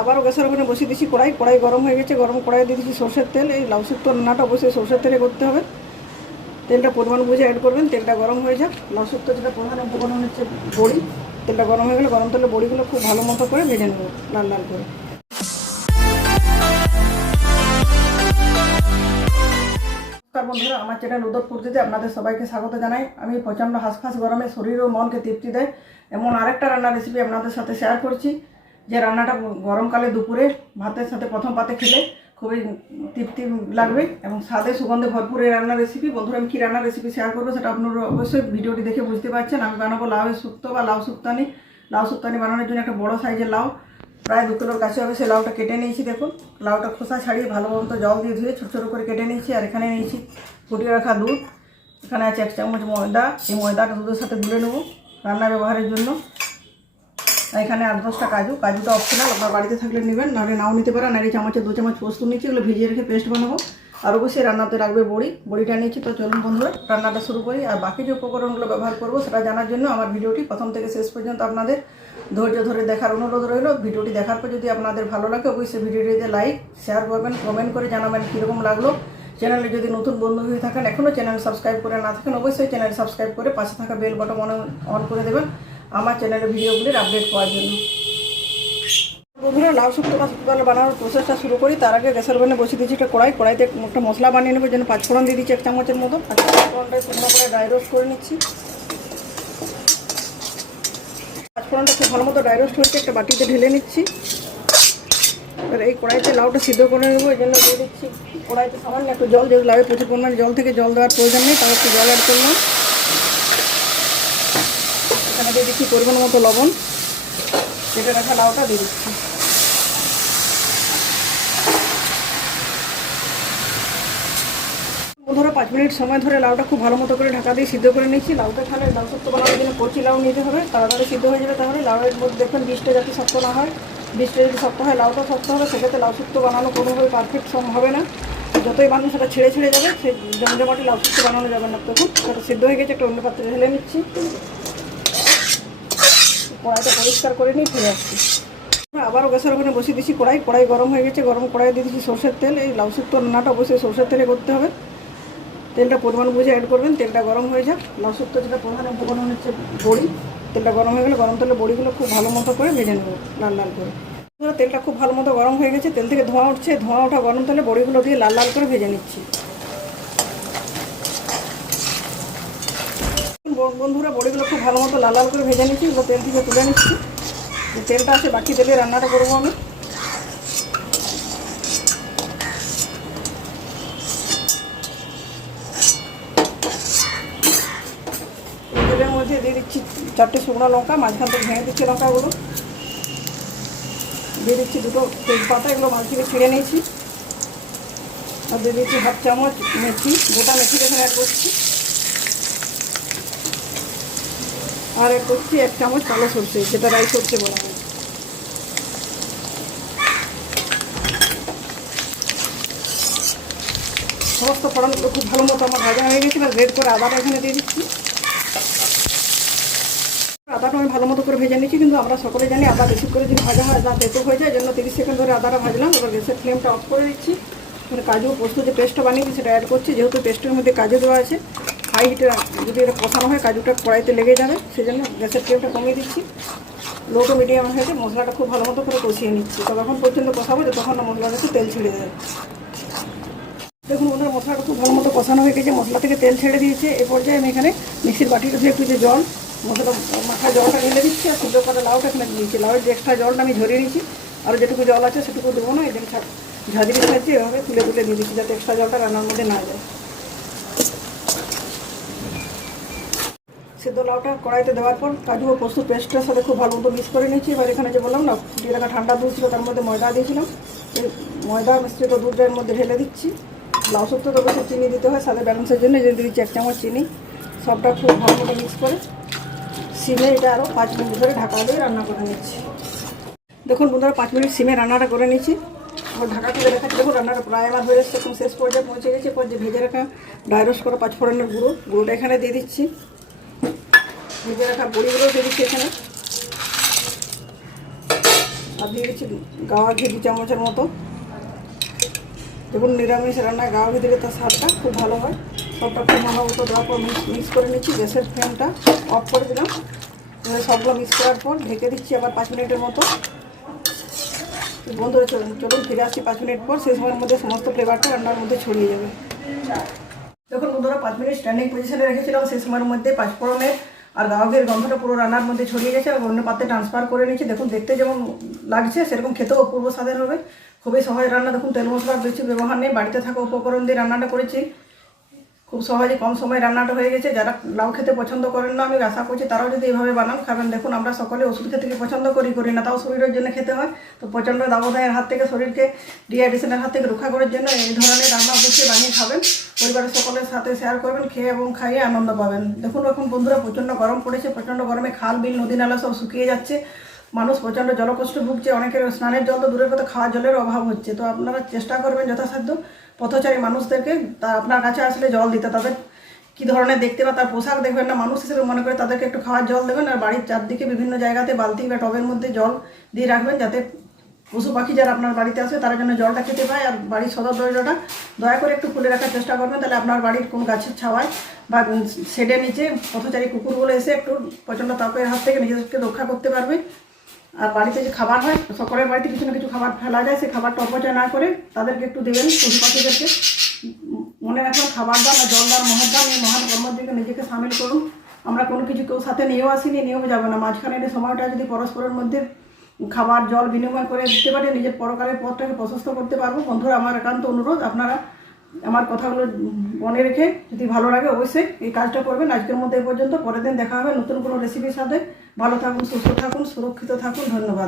আবারও গ্যাসের ওখানে বসিয়ে দিচ্ছি কড়াই। কড়াই গরম হয়ে গেছে, গরম কড়াই দিয়ে দিচ্ছি সরষের তেল। এই লাউ শুক্তো রান্নাটা অবশ্যই সরষের তেলে করতে হবে। তেলটা পরিমাণ বুঝে অ্যাড করবেন। তেলটা গরম হয়ে যাক। লাউ শুক্তো যেটা প্রধান উপকরণ হচ্ছে বড়ি। তেলটা গরম হয়ে গেলে গরম তেলে বড়িগুলো খুব ভালো মতো করে ভেজে নেব লাল লাল করে। নমস্কার বন্ধুরা, আমার চ্যানেল উদর পদ্ধতিতে আপনাদের সবাইকে স্বাগত জানাই। আমি প্রচণ্ড হাঁসফাঁস গরমে শরীর ও মনকে তৃপ্তি দেয় এমন আরেকটা রান্নার রেসিপি আপনাদের সাথে শেয়ার করছি। যে রান্নাটা গরমকালে দুপুরে ভাতের সাথে প্রথম পাতে খেলে খুবই তৃপ্তি লাগবে এবং স্বাদে সুগন্ধে ভরপুর এই রান্নার রেসিপি। বন্ধুরা, আমি কী রান্নার রেসিপি শেয়ার করবো সেটা আপনারা অবশ্যই ভিডিওটি দেখে বুঝতে পারছেন। আমি বানাবো লাউয়ের শুক্তো বা লাউ শুক্তানি। লাউ শুক্তানি বানানোর জন্য একটা বড় সাইজের লাউ, প্রায় 2 কিলোর কাছে হবে, সেই লাউটা কেটে নিয়েছি। দেখুন, লাউটা খোসা ছাড়িয়ে ভালো মতো জল দিয়ে ধুয়ে ছোটো ছোটো করে কেটে নিয়েছি। আর এখানে নিয়েছি ফুটিয়ে রাখা দুধ। এখানে আছে 1 চামচ ময়দা। এই ময়দাটা দুধের সাথে গুলে নেবো রান্না ব্যবহারের জন্য। এখানে 8-10টা কাজু। কাজুটা অপশনাল, আপনার বাড়িতে থাকলে নেবেন, নাহলে নাও নিতে পারেন। আর এই চামচে 2 চামচ পোস্ত নিচ্ছি, এগুলো ভিজিয়ে রেখে পেস্ট বানাবো। আর অবশ্যই রান্নাতে রাখবে বড়ি। বড়িটা নিচ্ছি। তো চলুন বন্ধুরা, রান্নাটা শুরু করি। আর বাকি যে উপকরণগুলো ব্যবহার করবো সেটা জানার জন্য আমার ভিডিওটি প্রথম থেকে শেষ পর্যন্ত আপনাদের ধৈর্য ধরে দেখার অনুরোধ রইল। ভিডিওটি দেখার পর যদি আপনাদের ভালো লাগে অবশ্যই ভিডিওটিতে লাইক শেয়ার করবেন, কমেন্ট করে জানাবেন কীরকম লাগলো। চ্যানেলে যদি নতুন বন্ধু হয়ে থাকেন, এখনও চ্যানেল সাবস্ক্রাইব করে না থাকেন, অবশ্যই চ্যানেল সাবস্ক্রাইব করে পাশে থাকা বেল বাটন অন করে দেবেন আমার চ্যানেলের ভিডিওগুলির আপডেট পাওয়ার জন্য। বন্ধুরা, লাউ শুক্তো বানানোর প্রসেসটা শুরু করি। তার আগে গ্যাসের ওভেনে বসিয়ে দিচ্ছি একটা কড়াই। কড়াইতে একটা মশলা বানিয়ে নেবো, যেন 5 ফোড়ন দিয়ে দিচ্ছি 1 চামচের মতো। 5 ফোড়নটাই শুকনো করে ড্রাই রোস্ট করে নিচ্ছি। 5 ফোড়নটা খুব ভালো মতো ড্রাই রোস্ট হয়েছে, একটা বাটিতে ঢেলে নিচ্ছি। এবার এই কড়াইতে লাউটা সিদ্ধ করে নেবো, এই জন্য দিয়ে দিচ্ছি কড়াইতে সামান্য একটু জল। যেহেতু লাউয়ে প্রচুর পরিমাণে জল থেকে জল দেওয়ার প্রয়োজন নেই, তাও একটু জল অ্যাড করলাম। এখানে দিয়ে দিচ্ছি পরিমাণ মতো লবণ। কেটে রাখা লাউটা দিয়ে দিচ্ছি। বন্ধুরা, 5 মিনিট সময় ধরে লাউটা খুব ভালো মতো করে ঢাকা দিয়ে সিদ্ধ করে নিচ্ছি। লাউটা খালে লাউ শুক্তো বানানোর জন্য কচি লাউ নিতে হবে, তাড়াতাড়ি সিদ্ধ হয়ে যাবে। তাহলে লাউয়ের মধ্যে দেখবেন বীজটা যাতে শক্ত না হয়। বীজটা যদি শক্ত হয়, লাউটা শক্ত হবে, সেক্ষেত্রে লাউ শুক্তো বানানো কোনোভাবে পারফেক্ট হবে না। যতই বানানো সেটা ছেড়ে ছেড়ে যাবে, সেই জমজমাটি লাউ শুক্তো বানানো যাবে না। তখন সেটা সিদ্ধ হয়ে গেছে, একটা অন্য পাত্রে ঢেলে নিচ্ছি। কড়াইটা পরিষ্কার করে নিয়ে ফিরে আসছি। আবারও গ্যাসের ওখানে বসিয়ে দিচ্ছি কড়াই। কড়াই গরম হয়ে গেছে, গরম কড়াই দিয়ে দিচ্ছি সরষের তেল। এই লাউ শুক্তো রান্নাটা অবশ্যই সরষের তেলে করতে হবে। তেলটা পরিমাণ বুঝে অ্যাড করবেন। তেলটা গরম হয়ে যাক। লাউ শুক্তো যেটা প্রধান উপকরণ হচ্ছে বড়ি। তেলটা গরম হয়ে গেলে গরম তেলে বড়িগুলো খুব ভালো মতো করে ভেজে নেব লাল লাল করে। তেলটা খুব ভালো মতো গরম হয়ে গেছে, তেল থেকে ধোঁয়া উঠছে। ধোঁয়া ওঠা গরম তেলে বড়িগুলো দিয়ে লাল লাল করে ভেজে নিচ্ছি। বন্ধুরা, বড়িগুলো খুব ভালো মতো লাল লাল করে ভেজে নিচ্ছি। এগুলো তেল থেকে তুলে নিচ্ছি। তেলটা আছে, বাকি তেলে রান্নাটা করবো আমি। তেলের মধ্যে দিয়ে দিচ্ছি 4টে শুকনো লঙ্কা, মাঝখান থেকে ভেঙে দিচ্ছি লঙ্কাগুলো। দিয়ে দিচ্ছি 2টো তেজপাতা, এগুলো মাঝ থেকে ছিঁড়ে নিয়েছি। আর দিয়ে দিচ্ছি 1/2 চামচ মেথি, গোটা মেথি এখানে অ্যাড করছি। আর অ্যাড করছি 1 চামচ কালো সরষে, যেটা রাই সরষে বলা হয়। সমস্ত ফোড়নগুলো খুব ভালো মতো আমার ভাজা হয়ে গেছে। এবার গ্রেড করে আদাটা এখানে দিয়ে দিচ্ছি। আদাটা আমি ভালো মতো করে ভেজে নিচ্ছি, কিন্তু আমরা সকলে জানি আদা বেশি করে যদি ভাজা হয় আদা তেতো হয়ে যায়। জন্য 30 সেকেন্ড ধরে আদাটা ভাজলাম। এবার গ্যাসের ফ্লেমটা অফ করে দিচ্ছি। মানে কাজু পোস্ত যে পেস্টটা বানিয়েছি সেটা অ্যাড করছি। যেহেতু পেস্টের মধ্যে কাজু দেওয়া আছে, হাই হিটে যদি এটা কষানো হয় কাজুটা কড়াইতে লেগে যাবে, সেজন্য গ্যাসের ফ্লেমটা কমিয়ে দিচ্ছি। লো টু মিডিয়াম হয়েছে। মশলাটা খুব ভালো মতো করে কষিয়ে নিচ্ছি। ততক্ষণ পর্যন্ত কষাবো যতক্ষণ না মশলাটাতে তেল ছেড়ে দেয়। দেখুন ওনার মশলাটা খুব ভালো মতো কষানো হয়ে গেছে, মশলা থেকে তেল ছেড়ে দিয়েছে। এই পর্যায়ে আমি এখানে মিক্সির বাটিটা ধুয়ে একটু যে জল, মশলা মাখা জলটা ঢেলে দিচ্ছি। আর সিদ্ধ করে লাউটা এখানে দিয়েছি। লাউয়ের যে এক্সট্রা জলটা আমি ঝরিয়ে নিয়েছি। আর যেটুকু জল আছে সেটুকু দেবো না, এদের ঝাঁঝরির সাহায্যে এভাবে তুলে তুলে দিয়ে দিচ্ছি, যাতে এক্সট্রা জলটা রান্নার মধ্যে না যায়। সিদ্ধ লাউটা কড়াইতে দেওয়ার পর কাজু ও পোস্ত পেস্টের সাথে খুব ভালো মতো মিক্স করে নিচ্ছি। এবার এখানে যে বললাম না, ফুটিয়ে রাখা ঠান্ডা দুধ ছিল, তার মধ্যে ময়দা দিয়েছিলাম। এই ময়দা মিশ্রিত দুধের মধ্যে ঢেলে দিচ্ছি। লাউ শুক্তো তো অবশ্যই চিনি দিতে হয় স্বাদের ব্যালেন্সের জন্য, যে দিচ্ছি 1 চামচ চিনি। সবটা খুব ভালো মতো মিক্স করে সিমে এটা আরও 5 মিনিট ধরে ঢাকা দিয়ে রান্না করে নিচ্ছি। দেখুন বন্ধুরা, 5 মিনিট সিমে রান্নাটা করে নিচ্ছি। আবার ঢাকা তুলে দেখাচ্ছি। দেখুন রান্নাটা প্রায় আমার হয়ে এসছে, এখন শেষ পর্যায়ে পৌঁছে গেছে। এরপর যে ভেজে রাখা ড্রাই রোস্ট করা 5 ফোড়নের গুঁড়োটা এখানে দিয়ে দিচ্ছি। ভেজে রাখা বড়িগুলোও দিয়ে দিচ্ছি এখানে। আর দিয়ে দিচ্ছি গাওয়া ঘি 2 চামচের মতো। দেখুন নিরামিষ রান্নায় গাওয়া ঘি দিলে তার স্বাদটা খুব ভালো হয়। সবটা খুব ভালো মতো দেওয়ার পর মিক্স করে নিচ্ছি। গ্যাসের ফ্লেমটা অফ করে দিলাম। এবারে সবগুলো মিক্স করার পর ঢেকে দিচ্ছি আবার 5 মিনিটের মতো। বন্ধুরা চলুন ফিরে আসছি 5 মিনিট পর। সেই সময়ের মধ্যে সমস্ত ফ্লেভারটা রান্নার মধ্যে ছড়িয়ে যাবে। দেখুন বন্ধুরা 5 মিনিট স্ট্যান্ডিং পজিশনে রেখেছিলাম। সেই সময়ের মধ্যে পাঁচফোড়নের আর গাওয়া ঘির গন্ধটা পুরো রান্নার মধ্যে ছড়িয়ে গেছে। আর অন্য পাত্রে ট্রান্সফার করে নিচ্ছি। দেখুন দেখতে যেমন লাগছে সেরকম খেতেও অপূর্ব স্বাদের হবে। খুবই সহজ রান্না। দেখুন তেল মশলার বেশি ব্যবহার নেই, বাড়িতে থাকা উপকরণ দিয়ে রান্নাটা করেছি। খুব সহজে কম সময়ে রান্নাটা হয়ে গেছে। যারা লাউ খেতে পছন্দ করেন না, আমি আশা করছি তারাও যদি এইভাবে বানান খাবেন। দেখুন আমরা সকলে ওষুধ খেতে পছন্দ করি না, তাও শরীরের জন্য খেতে হয়। তো প্রচণ্ড দাবদাহের হাত থেকে, শরীরকে ডিহাইড্রেশনের হাত থেকে রক্ষা করার জন্য এই ধরনের রান্না অবশ্যই বানিয়ে খাবেন। পরিবারের সকলের সাথে শেয়ার করবেন, খেয়ে এবং খাইয়ে আনন্দ পাবেন। দেখুন এখন বন্ধুরা প্রচণ্ড গরম পড়েছে। প্রচণ্ড গরমে খাল বিল নদী নালা সব শুকিয়ে যাচ্ছে। মানুষ প্রচণ্ড জলকষ্ট ভুগছে। অনেকের স্নানের জল তো দূরের কথা, খাওয়ার জলের অভাব হচ্ছে। তো আপনারা চেষ্টা করবেন যথাসাধ্য পথচারী মানুষদেরকে আপনার কাছে আসলে জল দিতে। তাদের কী ধরনের দেখতে বা তার পোশাক দেখবেন না, মানুষ হিসেবে মনে করে তাদেরকে একটু খাওয়ার জল দেবেন। আর বাড়ির চারদিকে বিভিন্ন জায়গাতে বালতি বা টবের মধ্যে জল দিয়ে রাখবেন, যাতে পশু পাখি যারা আপনার বাড়িতে আসে তারা যেন জলটা খেতে পায়। আর বাড়ির সদর দরজাটা দয়া করে একটু খুলে রাখার চেষ্টা করবেন। তাহলে আপনার বাড়ির কোন গাছের ছাওয়ায় বা শেডের নিচে পথচারী কুকুরগুলো এসে একটু প্রচণ্ড তাপের হাত থেকে নিজেদেরকে রক্ষা করতে পারবে। আর বাড়িতে যে খাবার হয়, সকলের বাড়িতে কিছু না কিছু খাবার ফেলা যায়, সেই খাবারটা অপচয় না করে তাদেরকে একটু দেবেন। পশু পাখিদেরকে মনে রাখবেন, খাবার দান আর জল দান মহৎদান, এই মহান কর্মের দিকে নিজেকে সামিল করুন। আমরা কোনো কিছু কেউ সাথে নিয়েও আসিনি, নিয়েও যাবে না। মাঝখানে এই সময়টা যদি পরস্পরের মধ্যে খাবার জল বিনিময় করে দিতে পারে, নিজের পরকালের পথটাকে প্রশস্ত করতে পারবো। বন্ধুরা আমার একান্ত অনুরোধ, আপনারা আমার কথাগুলো মনে রেখে যদি ভালো লাগে অবশ্যই এই কাজটা করবেন। আজকের মধ্যে এই পর্যন্ত। পরের দিন দেখা হবে নতুন কোনো রেসিপির সাথে। ভালো থাকুন, সুস্থ থাকুন, সুরক্ষিত থাকুন। ধন্যবাদ।